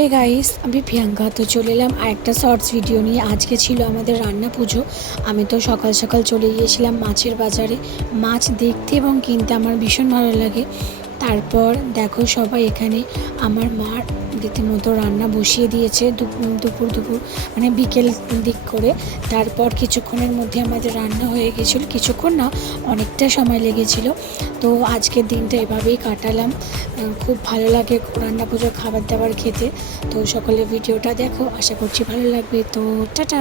Hey guys, আমি প্রিয়াঙ্কা। তো চলে এলাম আরেকটা শর্টস ভিডিও নিয়ে। আজকে ছিল আমাদের রান্না পুজো। আমি তো সকাল সকাল চলে গিয়েছিলাম মাছের বাজারে। মাছ দেখতে এবং কিনতে আমার ভীষণ ভালো লাগে। তারপর দেখো সবাই এখানে আমার মা রীতিমতো রান্না বসিয়ে দিয়েছে দুপুর মানে বিকেল দিক করে। তারপর কিছুক্ষণের মধ্যে আমাদের রান্না হয়ে গেছিলো। কিছুক্ষণ না, অনেকটা সময় লেগেছিলো। তো আজকের দিনটা এভাবেই কাটালাম। খুব ভালো লাগে রান্না পুজোর খাবার দাবার খেতে। তো সকলে ভিডিওটা দেখো, আশা করছি ভালো লাগবে। তো টাটা।